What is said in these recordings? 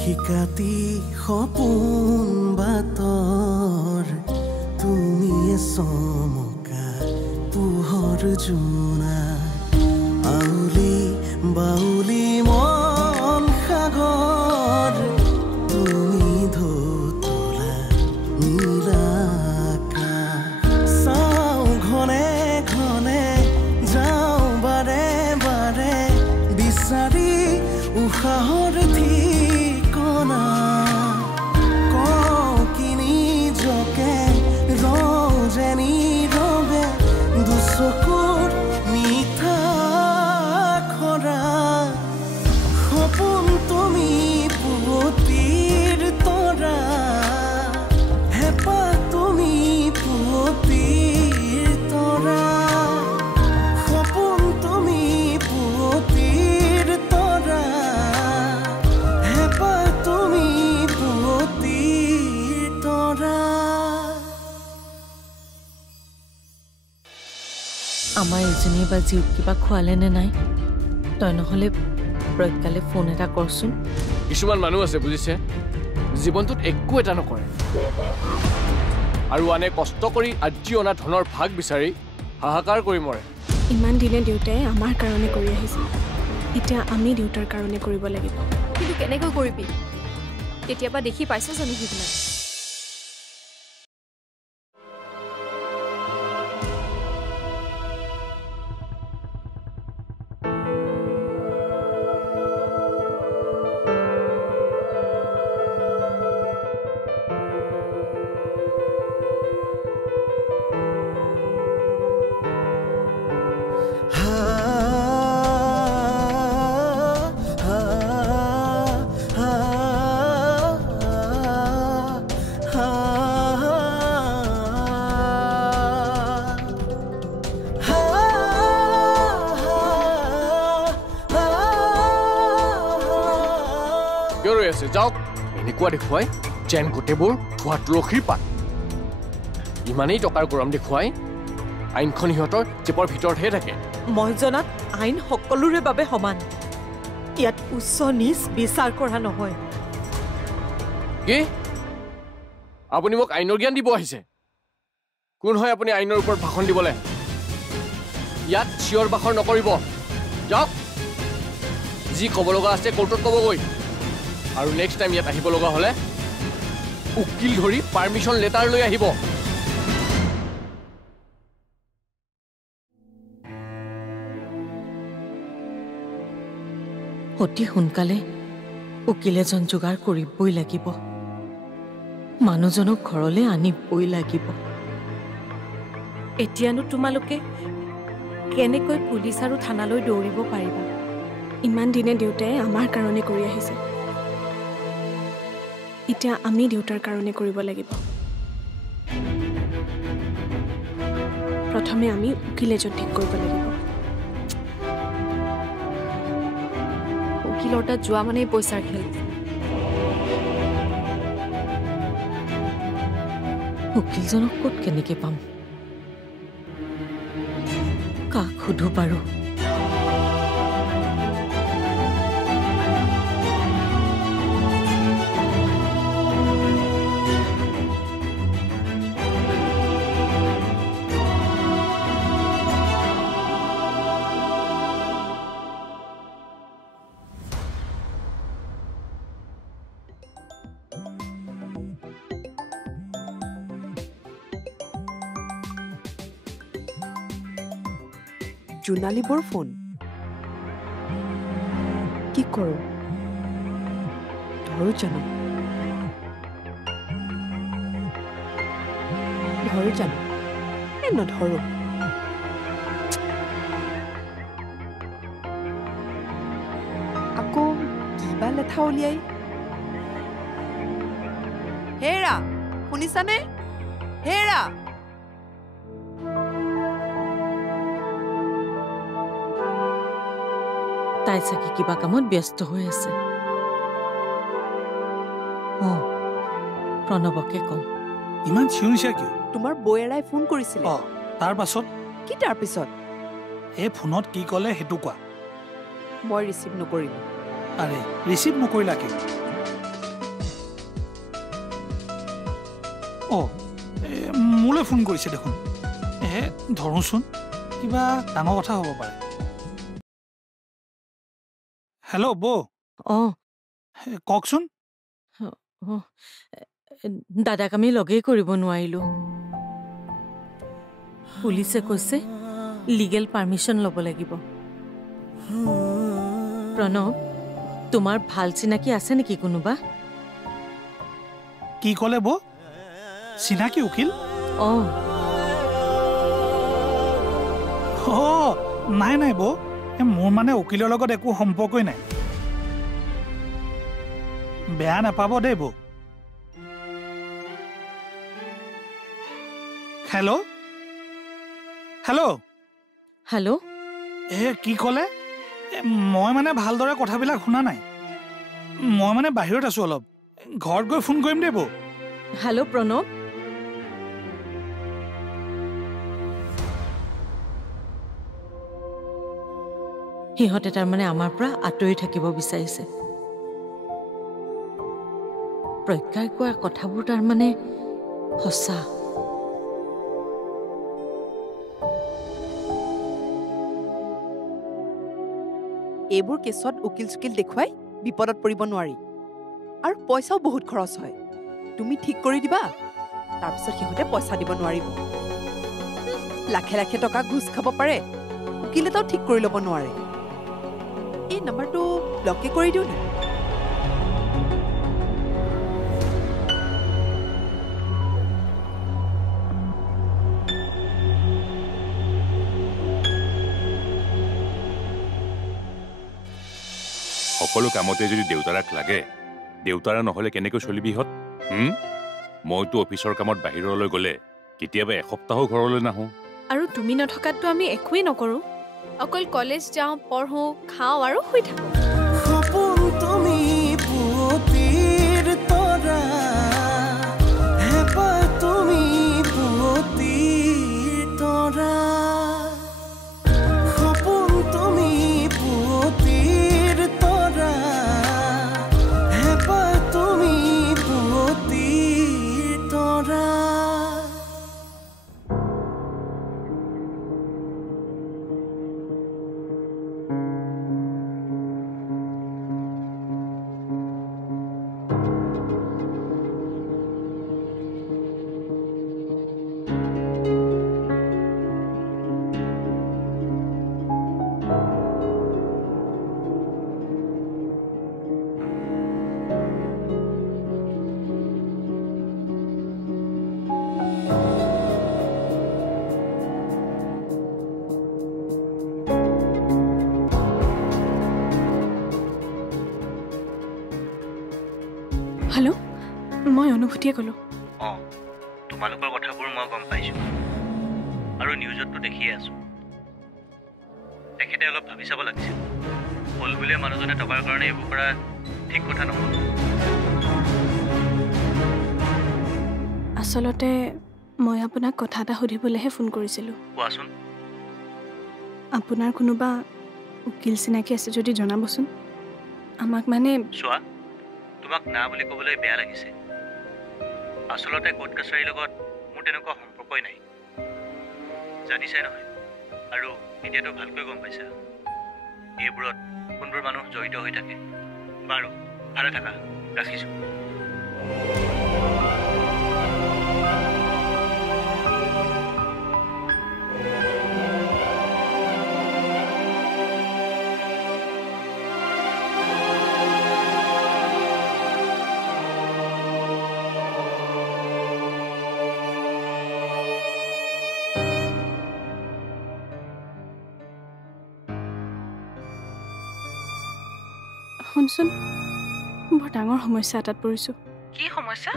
শিকাতি সপোন বাতৰ তুমি চমকা পোহৰ জোনা আউলি বাউলি মন সাগৰ তুমি ধুতলা নীলা চাওঁ ঘনে ঘনে যাওঁ বাৰে বাৰে বিচাৰি উশাহৰ ঠিকনা কওঁ কিনি জকে ৰজেনি ৰবে দুচকুৰ মিঠা খৰা সপোন তুমি পুৱতিৰ তৰা হেঁপাহ তুমি পুৱতিৰ তৰা সপোন তুমি পুৱতিৰ তৰা হেঁপাহ তুমি পুৱতিৰ তৰা আমাৰ এজনী বা জীৱ কিবা খোৱালে নে নাই তই নহ'লে প্ৰজ্ঞালে ফোন এটা কৰচোন কিছুমান মানুহ আছে বুজিছে জীৱনটোত একো এটা নকৰে আৰু আনে কষ্ট কৰি আজি অনা ধনৰ ভাগ বিচাৰি হাহাকাৰ কৰি মৰে ইমান দিনে দেউতাই আমাৰ কাৰণে কৰি আহিছে এতিয়া আমি দেউতাৰ কাৰণে কৰিব লাগিব কিন্তু কেনেকৈ কৰিবি কেতিয়াবা দেখি পাইছ জানো সেইবিলাক যাওক এনেকুৱা দেখুৱাই যেন গোটেইবোৰ ধোৱা তুলসীৰ পাত ইমানেই টকাৰ গৰম দেখুৱাই আইনখন সিহঁতৰ জেপৰ ভিতৰতহে থাকে মই জনাত আইন সকলোৰে বাবে সমান ইয়াত উচ্চ নিচ বিচাৰ কৰা নহয় কি আপুনি মোক আইনৰ জ্ঞান দিব আহিছে কোন হয় আপুনি আইনৰ ওপৰত ভাষণ দিবলৈ ইয়াত চিঞৰ বাখৰ নকৰিব যাওক যি ক'ব লগা আছে কোৰ্টত ক'বগৈ আৰু নেক্সট টাইম ইয়াত আহিব লগা হ'লে উকিল ধৰি পাৰ্মিশ্যন লেটাৰ লৈ আহিব অতি সোনকালে উকিল এজন যোগাৰ কৰিবই লাগিব মানুহজনক ঘৰলৈ আনিবই লাগিব এতিয়ানো তোমালোকে কেনেকৈ পুলিচ আৰু থানালৈ দৌৰিব পাৰিবা ইমান দিনে দেউতাই আমাৰ কাৰণে কৰি আহিছে এতিয়া আমি দেউতাৰ কাৰণে কৰিব লাগিব প্ৰথমে আমি উকিল এজন ঠিক কৰিব লাগিব উকিলৰ তাত যোৱা মানে পইচাৰ খেল উকিলজনক ক'ত কেনেকৈ পাম কাক সুধো বাৰু জোনালীবৰ ফোন কি কৰোঁ ধৰো জানো নধৰো আকৌ কিবা লেঠা উলিয়াই হেৰা শুনিছানে হেৰা তাই চাগে কিবা কামত ব্যস্ত হৈ আছে প্ৰণৱকে কম ইমান চিঞৰিছা কিয় তোমাৰ বৌয়েৰাই ফোন কৰিছিলে তাৰ পাছত কি তাৰ পিছত এই ফোনত কি ক'লে সেইটো কোৱা মই ৰিচিভ নকৰিলোঁ আৰে ৰিচিভ নকৰিলা কিয় অঁ মোলৈ ফোন কৰিছে দেখোন ধৰোঁচোন কিবা ডাঙৰ কথা হ'ব পাৰে হেল্ল' বৌ অঁ কওকচোন দাদাক আমি লগেই কৰিব নোৱাৰিলোঁ পুলিচে কৈছে লিগেল পাৰ্মিশ্যন ল'ব লাগিব প্ৰণৱ তোমাৰ ভাল চিনাকি আছে নেকি কোনোবা কি ক'লে বৌ চিনাকি উকিল অঁ নাই নাই বৌ মোৰ মানে উকিলৰ লগত একো সম্পৰ্কই নাই বেয়া নাপাব দেই বৌ হেল্ল' হেল্ল' হেল্ল' কি ক'লে মই মানে ভালদৰে কথাবিলাক শুনা নাই মই মানে বাহিৰত আছোঁ অলপ ঘৰত গৈ ফোন কৰিম দেই বৌ হেল্ল' প্ৰণৱ সিহঁতে তাৰমানে আমাৰ পৰা আঁতৰি থাকিব বিচাৰিছে প্ৰজ্ঞাই কোৱা কথাবোৰ তাৰমানে সঁচা এইবোৰ কেছত উকিল চুকিল দেখুৱাই বিপদত পৰিব নোৱাৰি আৰু পইচাও বহুত খৰচ হয় তুমি ঠিক কৰি দিবা তাৰপিছত সিহঁতে পইচা দিব নোৱাৰিব লাখে লাখে টকা ঘুচ খাব পাৰে উকিল এটাও ঠিক কৰি ল'ব নোৱাৰে এই নম্বৰটো ব্লকে কৰি দিওঁ নি সকলো কামতে যদি দেউতাৰাক লাগে দেউতাৰা নহ'লে কেনেকৈ চলিবিহঁত মইতো অফিচৰ কামত বাহিৰলৈ গ'লে কেতিয়াবা এসপ্তাহো ঘৰলৈ নাহোঁ আৰু তুমি নথকাততো আমি একোৱেই নকৰোঁ অকল কলেজ যাওঁ পঢ়োঁ খাওঁ আৰু শুই থাকোঁ সপোন তুমি পুৱতিৰ তৰা হেঁপাহ তুমি পুৱতিৰ তৰা সপোন তুমি পুৱতিৰ তৰা হেঁপাহ তুমি পুৱতিৰ তৰা হেল্ল' মই অনুভূতিয়ে ক'লোঁ অঁ তোমালোকৰ কথাবোৰ মই গম পাইছোঁ আৰু নিউজততো দেখিয়ে আছোঁ তেখেতে অলপ ভাবি চাব লাগিছিল হ'ল বুলিয়ে মানুহজনে টকাৰ কাৰণে এইবোৰ কৰা ঠিক কথা নহয় আচলতে মই আপোনাক কথা এটা সুধিবলৈহে ফোন কৰিছিলোঁ কোৱাচোন আপোনাৰ কোনোবা উকিল চিনাকি আছে যদি জনাবচোন আমাক মানে চোৱা তোমাক না বুলি ক'বলৈ বেয়া লাগিছে আচলতে কোৰ্ট কাছাৰীৰ লগত মোৰ তেনেকুৱা সম্পৰ্কই নাই জানিছাই নহয় আৰু এতিয়াতো ভালকৈ গম পাইছা এইবোৰত কোনবোৰ মানুহ জড়িত হৈ থাকে বাৰু ভালে থাকা ৰাখিছোঁ শুনচোন বৰ ডাঙৰ সমস্যা এটাত পৰিছোঁ কি সমস্যা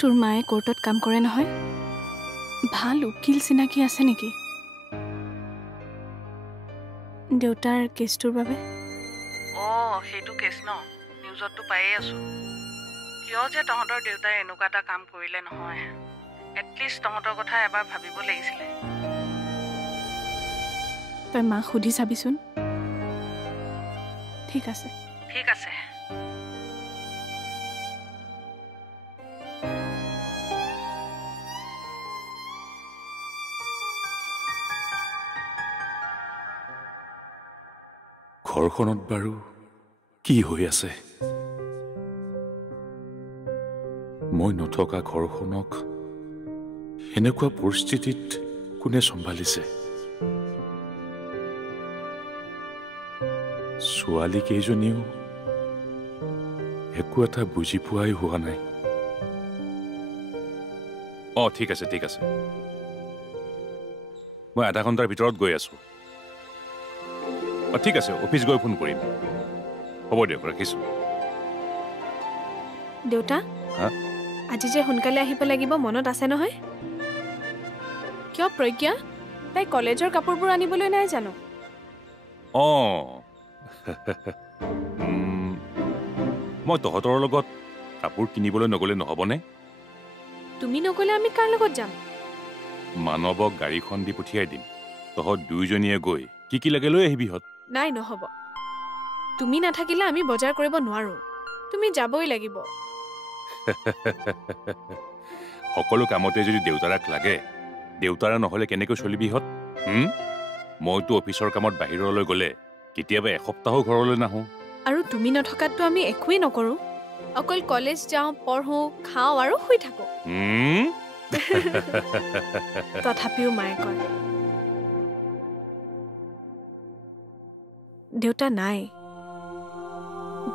তোৰ মায়ে কোৰ্টত কাম কৰে নহয় ভাল উকিল চিনাকি আছে নেকি দেউতাৰ কেছটোৰ বাবে অঁ সেইটো কেছ ন নিউজততো পায়েই আছোঁ কিয় যে তহঁতৰ দেউতাই এনেকুৱা এটা কাম কৰিলে নহয় এটলিষ্ট তহঁতৰ কথা এবাৰ ভাবিব লাগিছিলে তই মাক সুধি চাবিচোন ঠিক আছে ঠিক আছে ঘৰখনত বাৰু কি হৈ আছে? মই নথকা ঘৰখনক এনেকুৱা পৰিস্থিতিত কোনে চম্ভালিছে? ছোৱালী কেইজনীও একো এটা বুজি পোৱাই হোৱা নাই। ঠিক আছে ঠিক আছে, মই আধা ঘণ্টাৰ ভিতৰত গৈ আছো। ঠিক আছে, অফিচ গৈ ফোন কৰিম। হ'ব দিয়ক, ৰাখিছো। দেউতা, আজি যে সোনকালে আহিব লাগিব মনত আছে নহয়? কিয় প্ৰজ্ঞা, তাই কলেজৰ কাপোৰবোৰ আনিবলৈ নাই জানো? মই তহঁতৰ লগত কাপোৰ কিনিবলৈ নগ'লে নহ'বনে? তুমি নগ'লে আমি কাৰ লগত যাম? মানৱক গাড়ীখন দি পঠিয়াই দিম। তহঁত দুয়োজনীয়ে গৈ কি কি লাগে লৈ আহিবিহঁত। নাই, নহ'ব। তুমি নাথাকিলে আমি বজাৰ কৰিব নোৱাৰো। তুমি যাবই লাগিব। সকলো কামতে যদি দেউতাৰাক লাগে, দেউতাৰা নহ'লে কেনেকৈ চলিবিহঁত? মইতো অফিচৰ কামত বাহিৰলৈ গ'লে কেতিয়াবা এসপ্তাহো ঘৰলৈ নাহোঁ। আৰু তুমি নথকাততো আমি একোৱেই নকৰোঁ। অকল কলেজ যাওঁ, পঢ়োঁ, খাওঁ আৰু শুই থাকোঁ। তথাপিও মায়ে কয়, দেউতা নাই,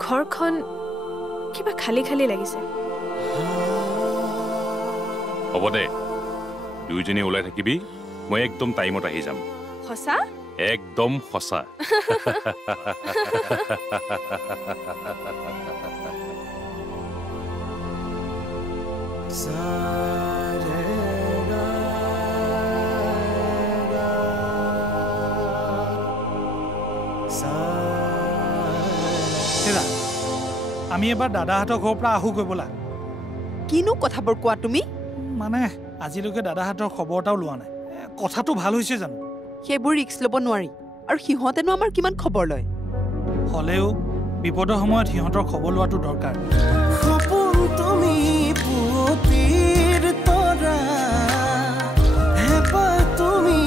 ঘৰখন কিবা খালী খালী লাগিছে। হ'ব দে, দুয়োজনী ওলাই থাকিবি। মই একদম টাইমত আহি যাম। সঁচা? একদম সঁচা। আমি এবাৰ দাদাহঁতৰ ঘৰৰ পৰা আহোগৈ ব'লা। কিনো কথাবোৰ কোৱা তুমি? মানে আজিলৈকে দাদাহঁতৰ খবৰ এটাও লোৱা নাই। কথাটো ভাল হৈছে জানো? সেইবোৰ ৰিক্স ল'ব নোৱাৰি। আৰু সিহঁতেনো আমাৰ কিমান খবৰ লয়? হ'লেও বিপদৰ সময়ত সিহঁতৰ খবৰ লোৱাটো দৰকাৰ। সপোন তুমি পুৱতিৰ তৰা, হেঁপাহ তুমি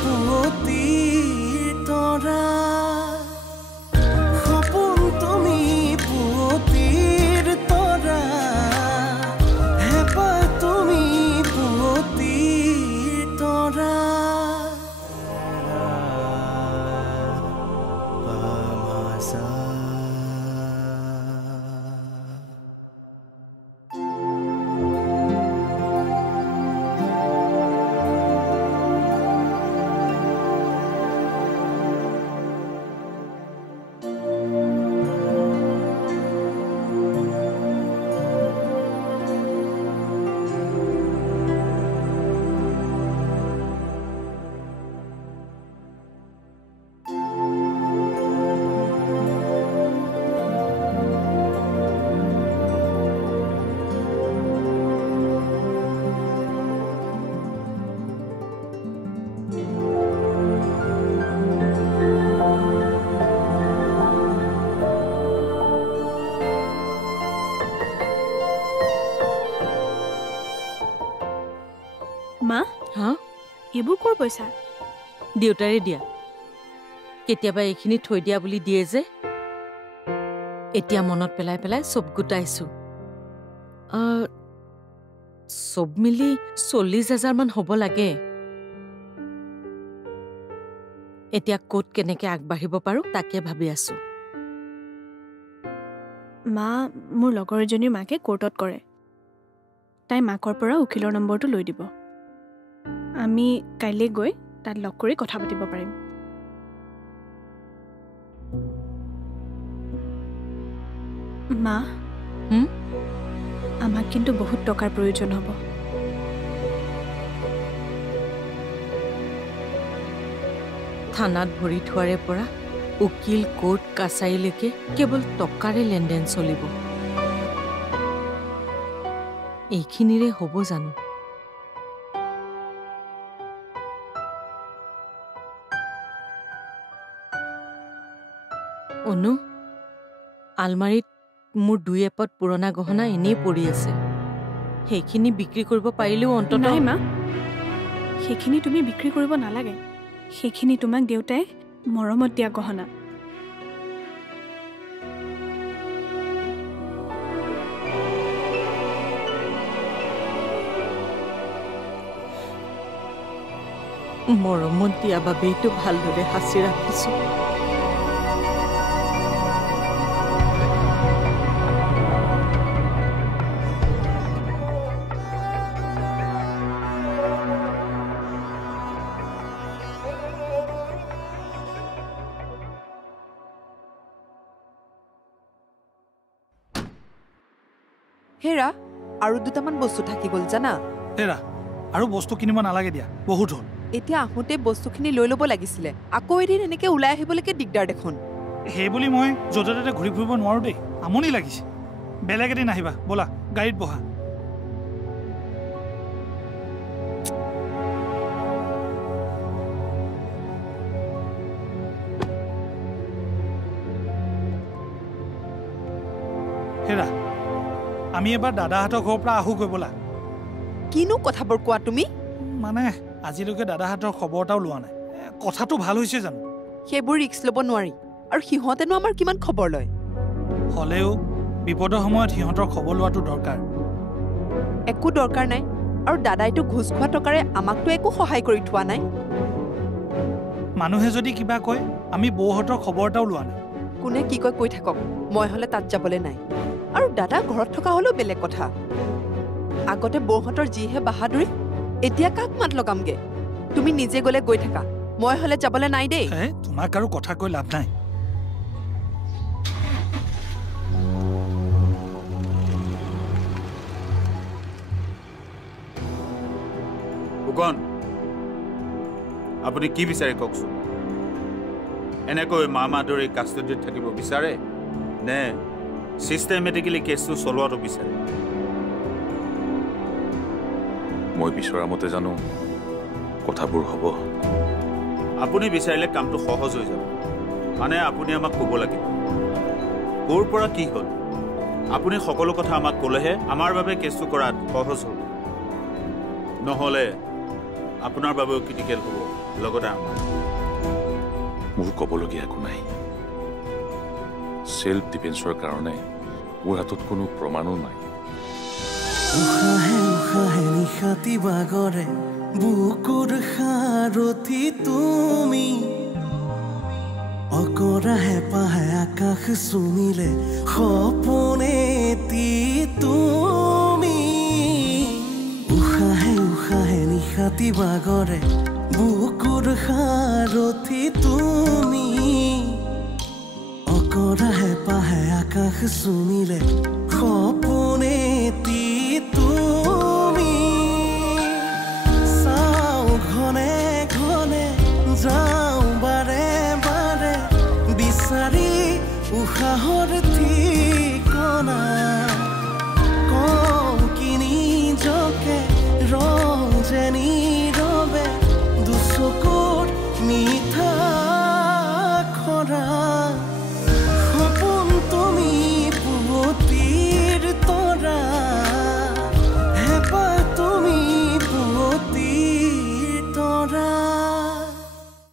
পুৱতিৰ তৰা। সপোন তুমি পুৱতিৰ তৰা, হেঁপাহ তুমি পুৱতিৰ তৰা। মা, এইবোৰ ক'ৰ পইচা? দেউতাৰে দিয়া। কেতিয়াবা এইখিনি থৈ দিয়া বুলি দিয়ে যে, এতিয়া মনত পেলাই পেলাই চব গোটাইছো। চব মিলি 40,000 মান হ'ব লাগে। এতিয়া ক'ত কেনেকে আগবাঢ়িব পাৰো তাকে ভাবি আছো। মা, মোৰ লগৰ এজনীৰ মাকে কোৰ্টত কৰে। তাই মাকৰ পৰা উকিলৰ নম্বৰটো লৈ দিব। আমি কাইলৈ গৈ তাত লগ কৰি কথা পাতিব পাৰিম। মা, আমাক কিন্তু বহুত টকাৰ প্ৰয়োজন হ'ব। থানাত ভৰি থোৱাৰে পৰা উকিল, কোৰ্ট, কাছাৰীলৈকে কেৱল টকাৰে লেনদেন চলিব। এইখিনিৰে হ'ব জানো? অনু, আলমাৰীত মোৰ 2 এপত পুৰণা গহনা এনেই পৰি আছে। সেইখিনি বিক্ৰী কৰিব পাৰিলেও অন্তত। নাই মা, সেইখিনি তুমি বিক্ৰী কৰিব নালাগে। সেইখিনি তোমাক দেউতাই মৰমত দিয়া গহনা। মৰমত দিয়া বাবেইতো ভালদৰে সাঁচি ৰাখিছোঁ। হেৰা আৰু দুটামান বস্তু থাকি গ'ল জানা। হেৰা আৰু বস্তু কিনিব নালাগে দিয়া, বহুত হ'ল। এতিয়া আহোঁতে বস্তুখিনি লৈ ল'ব লাগিছিলে। আকৌ এদিন এনেকে ওলাই আহিবলৈকে দিগদাৰ দেখোন। সেই বুলি মই য'তে ত'তে ঘূৰি ফুৰিব নোৱাৰোঁ দেই, আমনি লাগিছে। বেলেগ এদিন আহিবা, ব'লা গাড়ীত বহা। হেৰা আমি এবাৰ দাদাহঁতৰ ঘৰৰ পৰা আহোগৈ ব'লা। কিনো কথাবোৰ কোৱা তুমি? মানে আজিলৈকে দাদাহঁতৰ খবৰ এটাও লোৱা নাই। কথাটো ভাল হৈছে জানো? সেইবোৰ ৰিক্স ল'ব নোৱাৰি, আৰু সিহঁতেনো আমাৰ কিমান খবৰ লয়? হ'লেও বিপদৰ সময়ত সিহঁতৰ খবৰ লোৱাটো দৰকাৰ। একো দৰকাৰ নাই, আৰু দাদাইতো ঘোচ খোৱা টকাৰে আমাকতো একো সহায় কৰি থোৱা নাই। মানুহে যদি কিবা কয়, আমি বৌহঁতৰ খবৰ এটাও লোৱা নাই। কোনে কি কয় কৈ থাকক, মই হ'লে তাত যাবলৈ নাই। আৰু দাদা ঘৰত থকা হ'লেও বেলেগ কথা। আগতে বৌহঁতৰ যিহে বাহাদুৰি, এতিয়া কাক মাত লগামগে? তুমি নিজে গ'লে গৈ থাকা, মই হ'লে যাবলৈ নাই দেই। তোমাক আৰু কথা কৈ লাভ নাই। ফুকন, আপুনি কি বিচাৰে কওকচোন? এনেকৈ মামা দৰে কাষ্টডিত থাকিব বিচাৰে নে চিষ্টেমেটিকেলি কেছটো চলোৱাটো বিচাৰে? মই বিচৰা মতে জানো কথাবোৰ হ'ব। আপুনি বিচাৰিলে কামটো সহজ হৈ যাব। মানে আপুনি আমাক ক'ব লাগিব ক'ৰ পৰা কি হ'ল। আপুনি সকলো কথা আমাক ক'লেহে আমাৰ বাবে কেছটো কৰাত সহজ হ'ব। নহ'লে আপোনাৰ বাবেও ক্ৰিটিকেল হ'ব, লগতে আমাৰ। মোৰ ক'বলগীয়া একো নাই। সেল্ফ ডিফেন্সৰ কাৰণে মোৰ হাতত কোনো প্ৰমাণো নাই। উশাহে উশাহে নিশাতি বাগৰে বুকুৰ সাৰথি তুমি, অকৰা হেঁপাহে আকাশ চুমিলে সপোনেতি তুমি। উশাহে উশাহে নিশাতি বাগৰে বুকুৰ সাৰথি তুমি, অকৰা হেঁপাহে আকাশ চুমিলে সপোনেতি